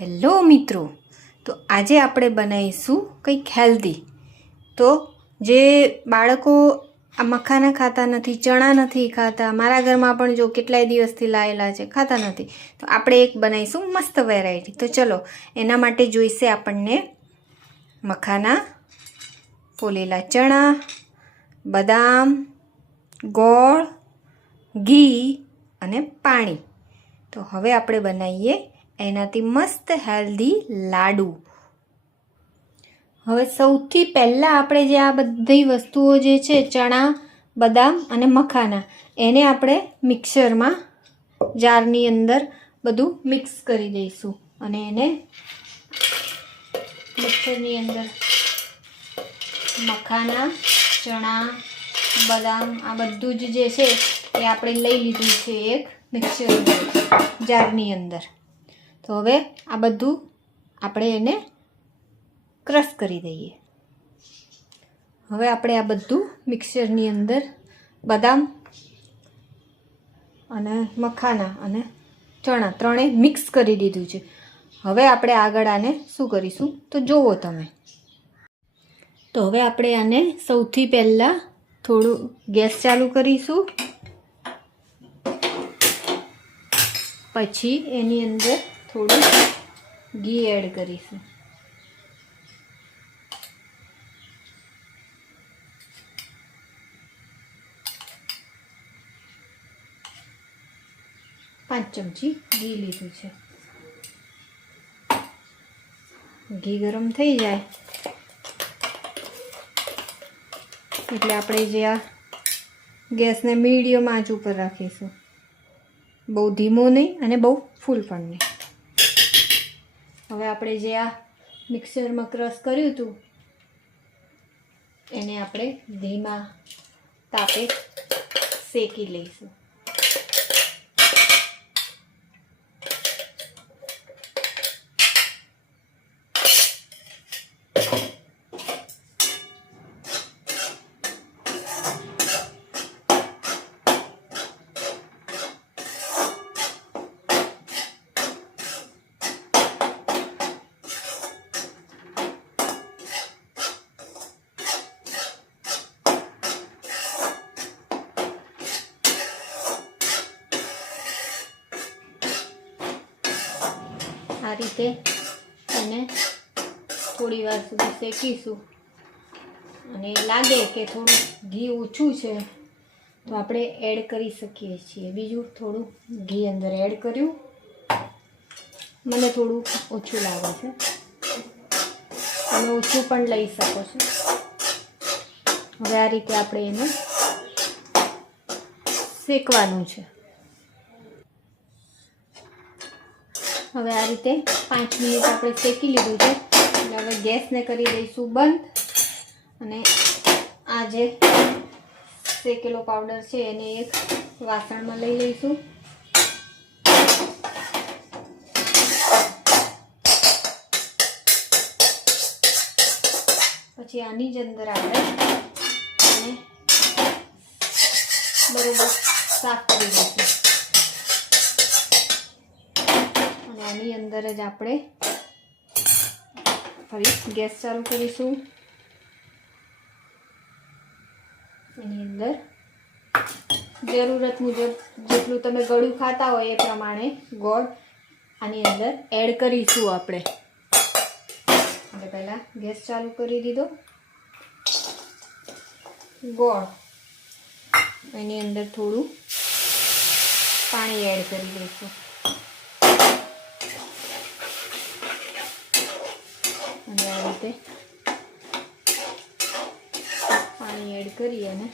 Hello મિત્રો, તો આજે આપણે બનાવીશું કંઈક હેલ્ધી. તો જે બાળકો આ મખાના ખાતા નથી, ચણા નથી ખાતા, મારા ઘરમાં પણ જો કેટલાય દિવસથી લાયેલા છે, ખાતા નથી, તો આપણે એક બનાવીશું મસ્ત વેરાયટી. તો ચલો, એના માટે જોઈશે આપણને મખાના, ફોલેલા ચણા, બદામ, ગોળ, ઘી અને પાણી. તો હવે આપણે બનાવીએ એનાથી મસ્ત હેલ્ધી લાડુ. હવે સૌથી પહેલાં આપણે જે આ બધી વસ્તુઓ જે છે, ચણા, બદામ અને મખાના, એને આપણે મિક્સરમાં જારની અંદર બધું મિક્સ કરી દઈશું. અને એને મિક્સરની અંદર મખાના, ચણા, બદામ આ બધું જ જે છે એ આપણે લઈ લીધું છે એક મિક્સર જારની અંદર. તો હવે આ બધું આપણે એને ક્રશ કરી દઈએ. હવે આપણે આ બધું મિક્સરની અંદર બદામ અને મખાના અને ચણા ત્રણેય મિક્સ કરી દીધું છે. હવે આપણે આગળ આને શું કરીશું તો જુઓ તમે. તો હવે આપણે આને સૌથી પહેલાં થોડું ગેસ ચાલુ કરીશું. પછી એની અંદર થોડું ઘી એડ કરીશું. પાંચ ચમચી ઘી લીધું છે. ઘી ગરમ થઈ જાય એટલે આપણે જે આ ગેસને મીડિયમ આંચ ઉપર રાખીશું. બહુ ધીમો નહીં અને બહુ ફૂલ પણ નહીં. હવે આપણે જે આ મિક્સરમાં ક્રશ કર્યું હતું એને આપણે ધીમા તાપે શેકી લઈશું. આ રીતે એને થોડી વાર સુધી શેકીશું. અને લાગે કે થોડું ઘી ઓછું છે તો આપણે એડ કરી શકીએ છીએ. બીજું થોડું ઘી અંદર એડ કર્યું. મને થોડું ઓછું લાગે છે, તમે ઓછું પણ લઈ શકો છો. હવે આ રીતે આપણે એને શેકવાનું છે. હવે આ રીતે 5 મિનિટ આપણે શેકી લીધું છે. એટલે હવે ગેસને કરી દઈશું બંધ. અને આ જે શેકેલો પાવડર છે એને એક વાસણમાં લઈ લઈશું. પછી આની જ અંદર આપણે એને બરોબર સાફ કરી દઈશું. આની અંદર જ આપણે ફરી ગેસ ચાલુ કરીશું. એની અંદર જરૂરત મુજબ જેટલું તમે ગળ્યું ખાતા હોય એ પ્રમાણે ગોળ આની અંદર એડ કરીશું આપણે. એટલે પહેલાં ગેસ ચાલુ કરી દીધો. ગોળ એની અંદર થોડું પાણી એડ કરી દઈશું. અને આ રીતે પાણી એડ કરી અને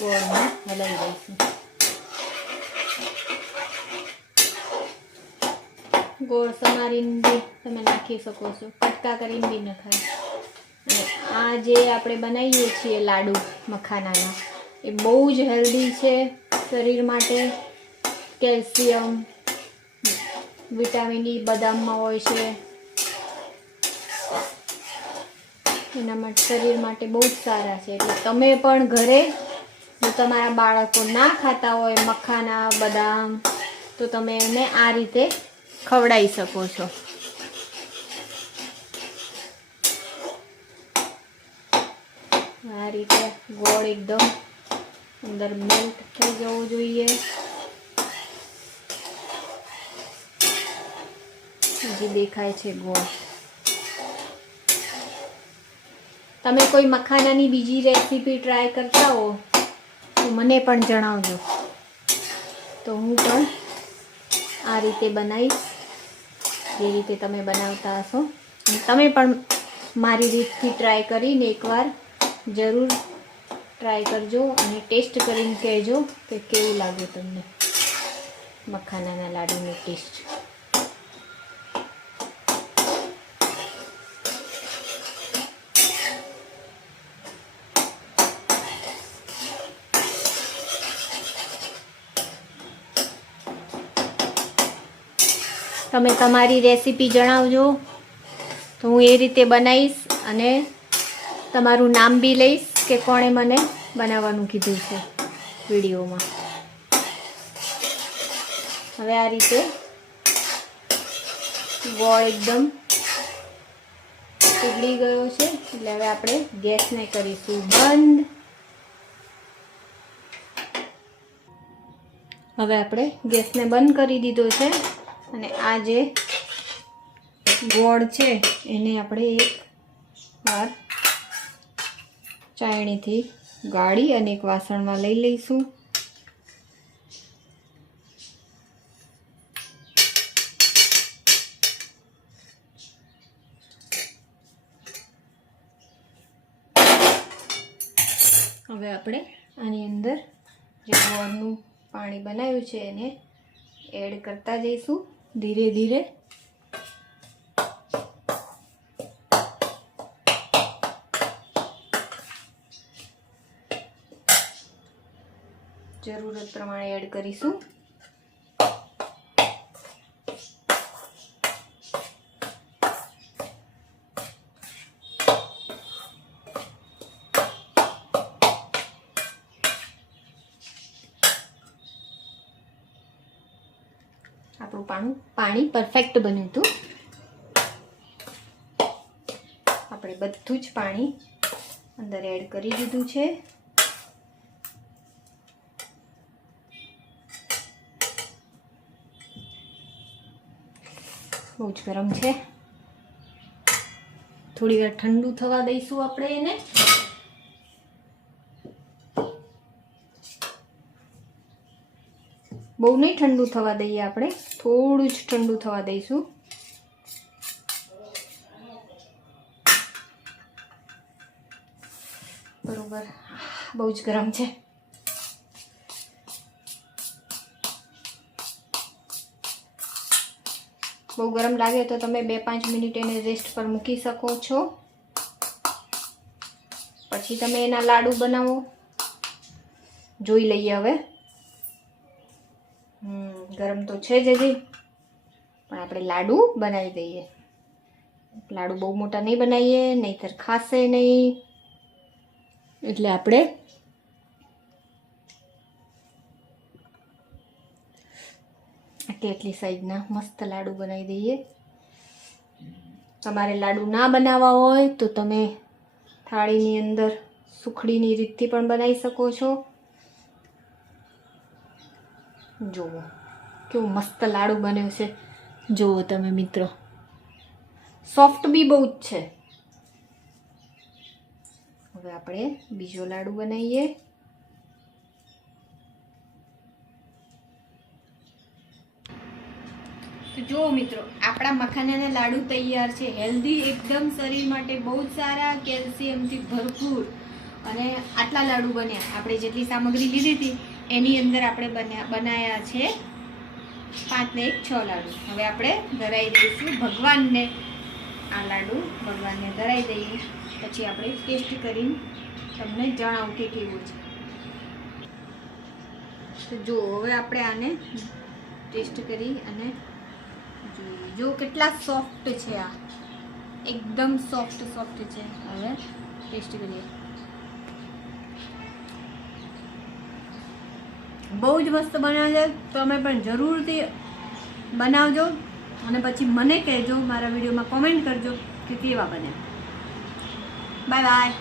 ગોળને હલાવી દઈશું. ગોળ સમારીને બી તમે નાખી શકો છો, કટકા કરીને બી નખાય. અને આ જે આપણે બનાવીએ છીએ લાડુ મખાનાના, એ બહુ જ હેલ્ધી છે શરીર માટે. કેલ્શિયમ, વિટામિન ઈ બદામમાં હોય છે. એના માટે શરીર માટે બહુ જ સારા છે. એટલે તમે પણ ઘરે જો તમારા બાળકો ના ખાતા હોય મખાના બદામ તો તમે એને આ રીતે ખવડાવી શકો છો. આ રીતે ગોળ એકદમ અંદર મેલ્ટ થઈ જવું જોઈએ. હજી દેખાય છે ગોળ. તમે કોઈ મખાનાની બીજી રેસીપી ટ્રાય કરતા હો તો મને પણ જણાવજો, તો હું પણ આ રીતે બનાવીશ જે રીતે તમે બનાવતા હશો. તમે પણ મારી રીતથી ટ્રાય કરીને એકવાર જરૂર ટ્રાય કરજો અને ટેસ્ટ કરીને કહેજો કે કેવું લાગે તમને મખાનાના લાડુનો ટેસ્ટ. તમે તમારી રેસીપી જણાવજો તો હું એ રીતે બનાવીશ અને તમારું નામ બી લઈશ કે કોણે મને બનાવવાનું કીધું છે વિડીયોમાં. હવે આ રીતે ગોળ એકદમ ઉગળી ગયો છે એટલે હવે આપણે ગેસને કરીશું બંધ. હવે આપણે ગેસને બંધ કરી દીધો છે અને આ જે ગોળ છે એને આપણે એક વાર ચાયણીથી ગાળી અને એક વાસણમાં લઈ લઈશું. હવે આપણે આની અંદર જે ગોળનું પાણી બનાવ્યું છે એને એડ કરતા જઈશું ધીરે ધીરે. જરૂરત પ્રમાણે એડ કરીશું. આપણું પાણી પરફેક્ટ બન્યું હતું. આપણે બધું જ પાણી અંદર એડ કરી દીધું છે. બહુ જ ગરમ છે. થોડી વાર ઠંડુ થવા દઈશું આપણે એને. બહુ નહીં ઠંડુ થવા દઈએ, આપણે થોડું જ ઠંડુ થવા દઈશું. બરોબર, બહુ જ ગરમ છે. બહુ ગરમ લાગે તો તમે 2-5 મિનિટ એને રેસ્ટ પર મૂકી શકો છો. પછી તમે એના લાડુ બનાવો. જોઈ લઈએ હવે. ગરમ તો છે જ હજી, પણ આપણે લાડુ બનાવી દઈએ. લાડુ બહુ મોટા નહીં બનાવીએ, નહીંતર ખાશે નહીં. એટલે આપણે આટલી સાઈઝના મસ્ત લાડુ બનાવી દઈએ. તમારે લાડુ ના બનાવવા હોય તો તમે થાળીની અંદર સુખડીની રીતથી પણ બનાવી શકો છો. જુઓ કેવું મસ્ત લાડુ બન્યું છે. જુઓ તમે મિત્રો, સોફ્ટ બી બહુ જ છે. હવે આપણે બીજો લાડુ બનાવીએ. તો જુઓ મિત્રો, આપણા મખાનાના લાડુ તૈયાર છે. હેલ્ધી એકદમ, શરીર માટે બહુ જ સારા, કેલ્શિયમથી ભરપૂર. અને આટલા લાડુ બન્યા. આપણે જેટલી સામગ્રી લીધી હતી એની અંદર આપણે બનાવ્યા છે 5 ને 1 6 લાડુ. હવે આપણે ધરાઈ દઈશું ભગવાનને. આ લાડુ ભગવાનને ધરાઈ દઈએ, પછી આપણે ટેસ્ટ કરીને તમને જણાવું કે કેવું છે. તો જુઓ, હવે આપણે આને ટેસ્ટ કરી અને જોઈએ. જો કેટલા સોફ્ટ છે. આ એકદમ સોફ્ટ છે. હવે ટેસ્ટ કરીએ. બહુ જ મસ્ત બન્યા છે. તમે પણ જરૂરથી બનાવજો અને પછી મને કહેજો, મારા વિડીયોમાં કોમેન્ટ કરજો કે કેવા બન્યા. Bye bye.